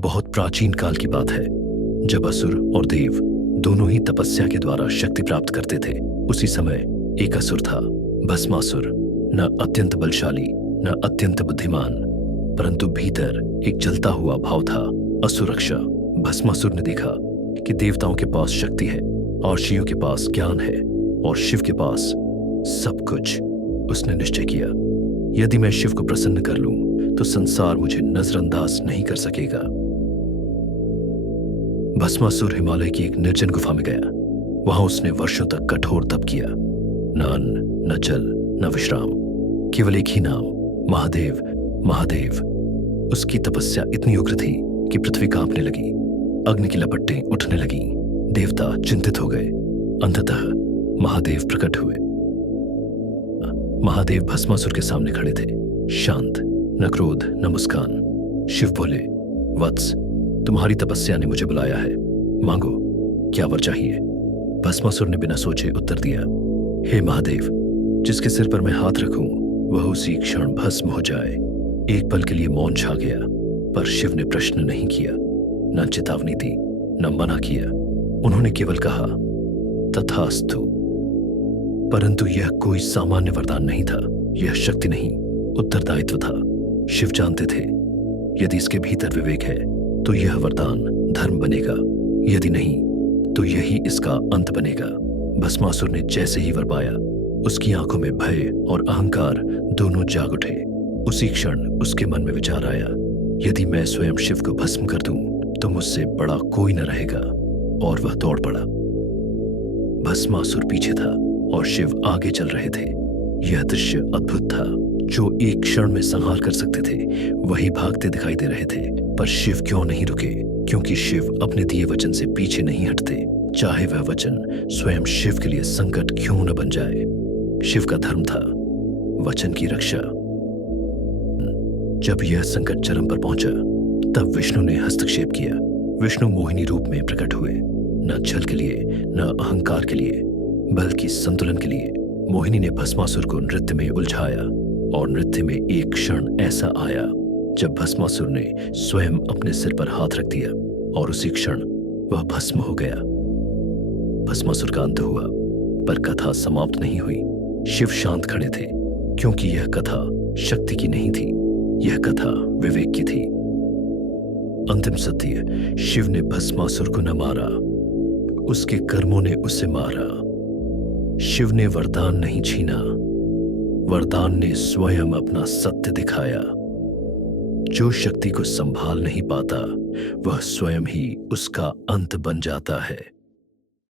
बहुत प्राचीन काल की बात है, जब असुर और देव दोनों ही तपस्या के द्वारा शक्ति प्राप्त करते थे। उसी समय एक असुर था, भस्मासुर। न अत्यंत बलशाली, न अत्यंत बुद्धिमान, परंतु भीतर एक जलता हुआ भाव था, असुरक्षा। भस्मासुर ने देखा कि देवताओं के पास शक्ति है, आर्षियों के पास ज्ञान है और शिव के पास सब कुछ। उसने निश्चय किया, यदि मैं शिव को प्रसन्न कर लूं तो संसार मुझे नजरअंदाज नहीं कर सकेगा। भस्मासुर हिमालय की एक निर्जन गुफा में गया। वहां उसने वर्षों तक कठोर तप किया। न अन्न, न जल, न विश्राम, केवल एक ही नाम, महादेव महादेव। उसकी तपस्या इतनी उग्र थी कि पृथ्वी कांपने लगी, अग्नि की लपटें उठने लगी। देवता चिंतित हो गए। अंततः महादेव प्रकट हुए। महादेव भस्मासुर के सामने खड़े थे, शांत, न क्रोध न मुस्कान। शिव बोले, वत्स, तुम्हारी तपस्या ने मुझे बुलाया है, मांगो, क्या वर चाहिए। भस्मासुर ने बिना सोचे उत्तर दिया, हे महादेव, जिसके सिर पर मैं हाथ रखूं वह उसी क्षण भस्म हो जाए। एक पल के लिए मौन छा गया, पर शिव ने प्रश्न नहीं किया, न चेतावनी दी, न मना किया। उन्होंने केवल कहा, तथास्तु। परंतु यह कोई सामान्य वरदान नहीं था, यह शक्ति नहीं, उत्तरदायित्व था। शिव जानते थे, यदि इसके भीतर विवेक है तो यह वरदान धर्म बनेगा, यदि नहीं तो यही इसका अंत बनेगा। भस्मासुर ने जैसे ही वर पाया, उसकी आंखों में भय और अहंकार दोनों जाग उठे। उसी क्षण उसके मन में विचार आया, यदि मैं स्वयं शिव को भस्म कर दूं तो मुझसे बड़ा कोई न रहेगा। और वह दौड़ पड़ा। भस्मासुर पीछे था और शिव आगे चल रहे थे। यह दृश्य अद्भुत था। जो एक क्षण में संहार कर सकते थे वही भागते दिखाई दे रहे थे। पर शिव क्यों नहीं रुके? क्योंकि शिव अपने दिए वचन से पीछे नहीं हटते, चाहे वह वचन स्वयं शिव के लिए संकट क्यों न बन जाए। शिव का धर्म था वचन की रक्षा। जब यह संकट चरम पर पहुंचा, तब विष्णु ने हस्तक्षेप किया। विष्णु मोहिनी रूप में प्रकट हुए, न छल के लिए, न अहंकार के लिए, बल्कि संतुलन के लिए। मोहिनी ने भस्मासुर को नृत्य में उलझाया और नृत्य में एक क्षण ऐसा आया जब भस्मासुर ने स्वयं अपने सिर पर हाथ रख दिया और उसी क्षण वह भस्म हो गया। भस्मासुर का अंत हुआ, पर कथा समाप्त नहीं हुई। शिव शांत खड़े थे, क्योंकि यह कथा शक्ति की नहीं थी, यह कथा विवेक की थी। अंतिम सत्य, शिव ने भस्मासुर को न मारा, उसके कर्मों ने उसे मारा। शिव ने वरदान नहीं छीना, वरदान ने स्वयं अपना सत्य दिखाया। जो शक्ति को संभाल नहीं पाता, वह स्वयं ही उसका अंत बन जाता है।